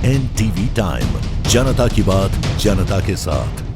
NTV time, जनता की बात जनता के साथ।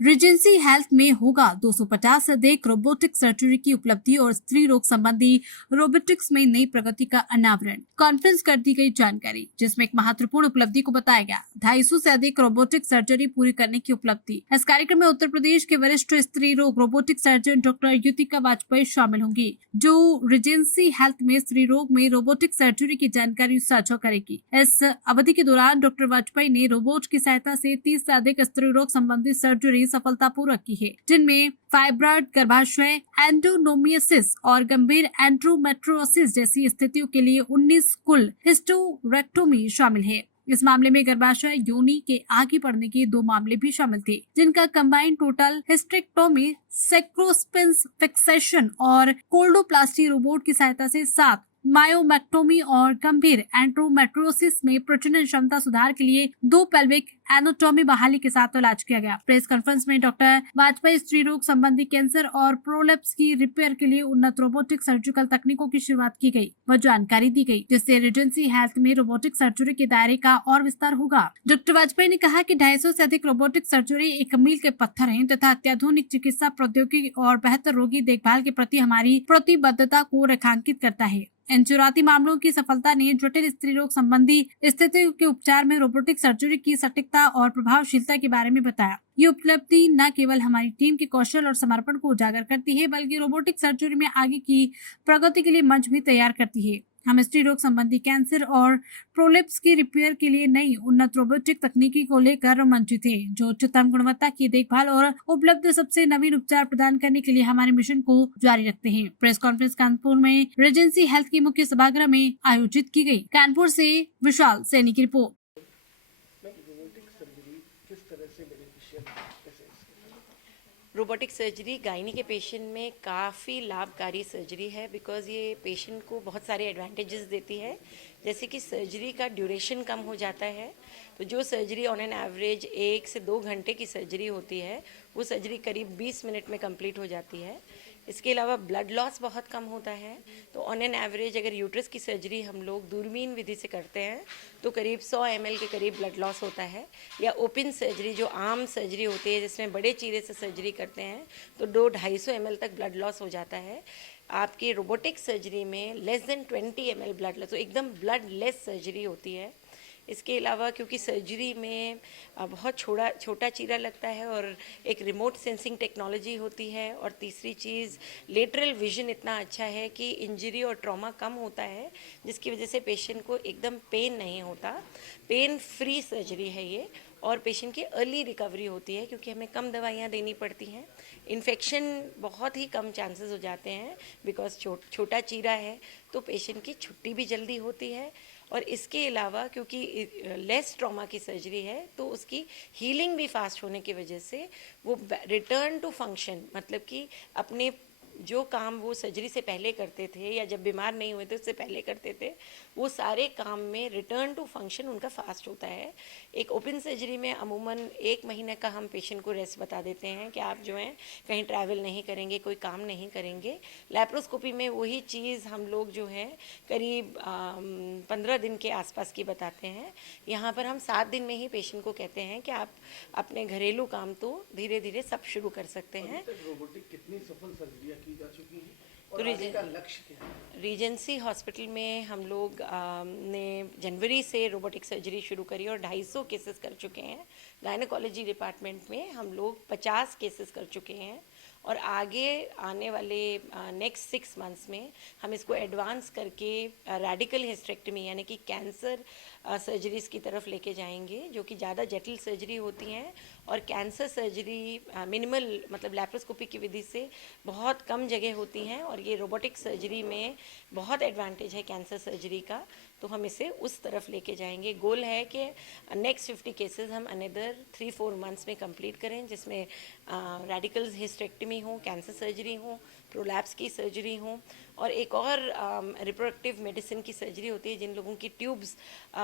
रीजेंसी हेल्थ में होगा 250 से अधिक रोबोटिक सर्जरी की उपलब्धि और स्त्री रोग संबंधी रोबोटिक्स में नई प्रगति का अनावरण। कॉन्फ्रेंस कर दी गई जानकारी, जिसमें एक महत्वपूर्ण उपलब्धि को बताया गया। 250 से अधिक रोबोटिक सर्जरी पूरी करने की उपलब्धि। इस कार्यक्रम में उत्तर प्रदेश के वरिष्ठ स्त्री रोग robotic surgeon doctor Yutika Vajpayee शामिल होंगी, जो रीजेंसी हेल्थ में स्त्री रोग में रोबोटिक सर्जरी की जानकारी साझा करेगी। इस अवधि के दौरान डॉक्टर वाजपेयी ने रोबोट की सहायता से 30 से अधिक स्त्री रोग संबंधी सर्जरी सफलतापूर्वक की है, जिनमें फाइब्रॉइड गर्भाशय, एंडोमेट्रियोसिस और गंभीर एंड्रोमेट्रियोसिस जैसी स्थितियों के लिए 19 कुल हिस्टेरेक्टोमी शामिल है। इस मामले में गर्भाशय योनि के आगे बढ़ने के 2 मामले भी शामिल थे, जिनका कंबाइंड टोटल हिस्टेरेक्टोमी, सैक्रोस्पिन्स फिक्सेशन और कोल्डोप्लास्टी रोबोट की सहायता से 7, मायोमेक्टोमी और गंभीर एंड्रोमेट्रियोसिस में प्रजनन क्षमता सुधार के लिए 2 पेल्विक एनाटॉमी बहाली के साथ इलाज किया गया। प्रेस कॉन्फ्रेंस में डॉक्टर वाजपेयी स्त्री रोग संबंधी कैंसर और प्रोलेप्स की रिपेयर के लिए उन्नत रोबोटिक सर्जिकल तकनीकों की शुरुआत की गई व जानकारी दी गई, जिससे रीजेंसी हेल्थ में रोबोटिक सर्जरी के दायरे का और विस्तार होगा। डॉक्टर वाजपेयी ने कहा कि 250 से अधिक रोबोटिक सर्जरी एक मील के पत्थर है तथा अत्याधुनिक चिकित्सा प्रौद्योगिकी और बेहतर रोगी देखभाल के प्रति हमारी प्रतिबद्धता को रेखांकित करता है। इन शुरुआती मामलों की सफलता ने जटिल स्त्री रोग संबंधी स्थितियों के उपचार में रोबोटिक सर्जरी की सटीकता और प्रभावशीलता के बारे में बताया। ये उपलब्धि न केवल हमारी टीम के कौशल और समर्पण को उजागर करती है, बल्कि रोबोटिक सर्जरी में आगे की प्रगति के लिए मंच भी तैयार करती है। हम स्त्री रोग संबंधी कैंसर और प्रोलेप्स की रिपेयर के लिए नई उन्नत रोबोटिक तकनीकी को लेकर रोमांचित थे, जो उच्चतम गुणवत्ता की देखभाल और उपलब्ध सबसे नवीन उपचार प्रदान करने के लिए हमारे मिशन को जारी रखते हैं। प्रेस कॉन्फ्रेंस कानपुर में रीजेंसी हेल्थ की मुख्य सभागृह में आयोजित की गई। कानपुर से विशाल सैनी की रिपोर्ट। रोबोटिक सर्जरी गायनी के पेशेंट में काफ़ी लाभकारी सर्जरी है, बिकॉज़ ये पेशेंट को बहुत सारे एडवांटेजेस देती है। जैसे कि सर्जरी का ड्यूरेशन कम हो जाता है, तो जो सर्जरी ऑन एन एवरेज 1 से 2 घंटे की सर्जरी होती है, वो सर्जरी करीब 20 मिनट में कंप्लीट हो जाती है। इसके अलावा ब्लड लॉस बहुत कम होता है। तो ऑन एन एवरेज अगर यूट्रस की सर्जरी हम लोग दूरबीन विधि से करते हैं तो करीब 100 ml के करीब ब्लड लॉस होता है। या ओपन सर्जरी जो आम सर्जरी होती है, जिसमें बड़े चीरे से सर्जरी करते हैं, तो 200-250 ml तक ब्लड लॉस हो जाता है। आपकी रोबोटिक सर्जरी में less than 20 ml blood loss, तो एकदम ब्लड लेस सर्जरी होती है। इसके अलावा क्योंकि सर्जरी में बहुत छोटा चीरा लगता है और एक रिमोट सेंसिंग टेक्नोलॉजी होती है, और तीसरी चीज़ लेटरल विजन इतना अच्छा है कि इंजरी और ट्रॉमा कम होता है, जिसकी वजह से पेशेंट को एकदम पेन नहीं होता। पेन फ्री सर्जरी है ये, और पेशेंट की अर्ली रिकवरी होती है क्योंकि हमें कम दवाइयाँ देनी पड़ती हैं। इन्फेक्शन बहुत ही कम चांसेस हो जाते हैं, बिकॉज छोटा चीरा है तो पेशेंट की छुट्टी भी जल्दी होती है। और इसके अलावा क्योंकि लेस ट्रॉमा की सर्जरी है, तो उसकी हीलिंग भी फास्ट होने की वजह से वो रिटर्न टू फंक्शन, मतलब कि अपने जो काम वो सर्जरी से पहले करते थे या जब बीमार नहीं हुए थे उससे पहले करते थे, वो सारे काम में रिटर्न टू फंक्शन उनका फास्ट होता है। एक ओपन सर्जरी में अमूमन 1 महीने का हम पेशेंट को रेस्ट बता देते हैं कि आप जो हैं कहीं ट्रैवल नहीं करेंगे, कोई काम नहीं करेंगे। लैप्रोस्कोपी में वही चीज़ हम लोग जो है करीब 15 दिन के आसपास की बताते हैं। यहाँ पर हम 7 दिन में ही पेशेंट को कहते हैं कि आप अपने घरेलू काम तो धीरे धीरे सब शुरू कर सकते हैं। रोबोटिक कितनी सफल सर्जरियां की जा चुकी हैं और तो आगे का लक्ष्य क्या है? रीजेंसी हॉस्पिटल में हम लोग ने जनवरी से रोबोटिक सर्जरी शुरू करी और 250 केसेस कर चुके हैं। गायनेकोलॉजी डिपार्टमेंट में हम लोग 50 केसेस कर चुके हैं, और आगे आने वाले नेक्स्ट 6 मंथ्स में हम इसको एडवांस करके रेडिकल हिस्टेरेक्टमी यानी कि कैंसर सर्जरीज़ की तरफ लेके जाएंगे, जो कि ज़्यादा जटिल सर्जरी होती हैं। और कैंसर सर्जरी मिनिमल मतलब लैप्रोस्कोपी की विधि से बहुत कम जगह होती हैं, और ये रोबोटिक सर्जरी में बहुत एडवांटेज है कैंसर सर्जरी का, तो हम इसे उस तरफ लेके जाएंगे। गोल है कि नेक्स्ट 50 केसेस हम अनदर 3-4 मंथ्स में कंप्लीट करें, जिसमें रेडिकल्स हिस्टेरेक्टमी हो, कैंसर सर्जरी हो, प्रोलैप्स की सर्जरी हो, और एक और रिप्रोडक्टिव मेडिसिन की सर्जरी होती है जिन लोगों की ट्यूब्स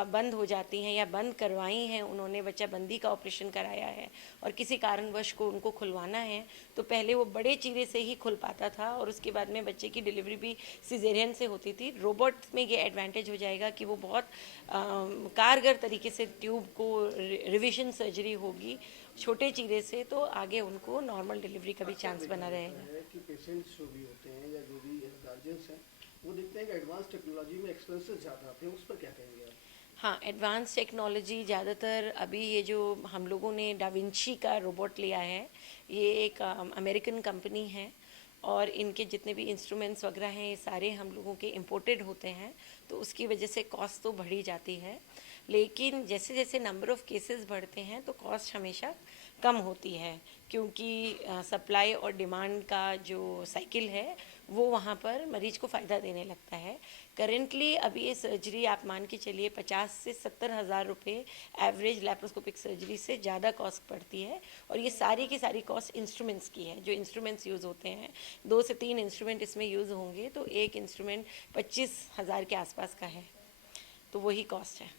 बंद हो जाती हैं या बंद करवाई हैं, उन्होंने बच्चा बंदी का ऑपरेशन कराया है और किसी कारणवश को उनको खुलवाना है, तो पहले वो बड़े चीरे से ही खुल पाता था और उसके बाद में बच्चे की डिलीवरी भी सिजेरियन से होती थी। रोबोट में ये एडवांटेज हो जाएगा कि वो बहुत कारगर तरीके से ट्यूब को रिविजन सर्जरी होगी छोटे चीरे से, तो आगे उनको नॉर्मल डिलीवरी का भी चांस बना रहेगा। है कि पेशेंट्स जो भी होते हैं या जो भी गार्जियंस हैं वो देखते हैं कि एडवांस टेक्नोलॉजी में एक्सपेंसेस ज़्यादा आते हैं, उस पर क्या कहेंगे आप? हाँ, एडवांस टेक्नोलॉजी ज़्यादातर अभी ये जो हम लोगों ने डाविंची का रोबोट लिया है, ये एक अमेरिकन कंपनी है और इनके जितने भी इंस्ट्रूमेंट्स वगैरह हैं ये सारे हम लोगों के इंपोर्टेड होते हैं, तो उसकी वजह से कॉस्ट तो बढ़ी जाती है। लेकिन जैसे जैसे नंबर ऑफ़ केसेस बढ़ते हैं तो कॉस्ट हमेशा कम होती है, क्योंकि सप्लाई और डिमांड का जो साइकिल है वो वहाँ पर मरीज को फ़ायदा देने लगता है। करेंटली अभी ये सर्जरी आप मान के चलिए 50 से 70 हज़ार रुपये एवरेज लैप्रोस्कोपिक सर्जरी से ज़्यादा कॉस्ट पड़ती है, और ये सारी की सारी कॉस्ट इंस्ट्रूमेंट्स की है। जो इंस्ट्रूमेंट्स यूज़ होते हैं 2 से 3 इंस्ट्रूमेंट इसमें यूज़ होंगे, तो एक इंस्ट्रूमेंट 25 हज़ार के आसपास का है, तो वही कॉस्ट है।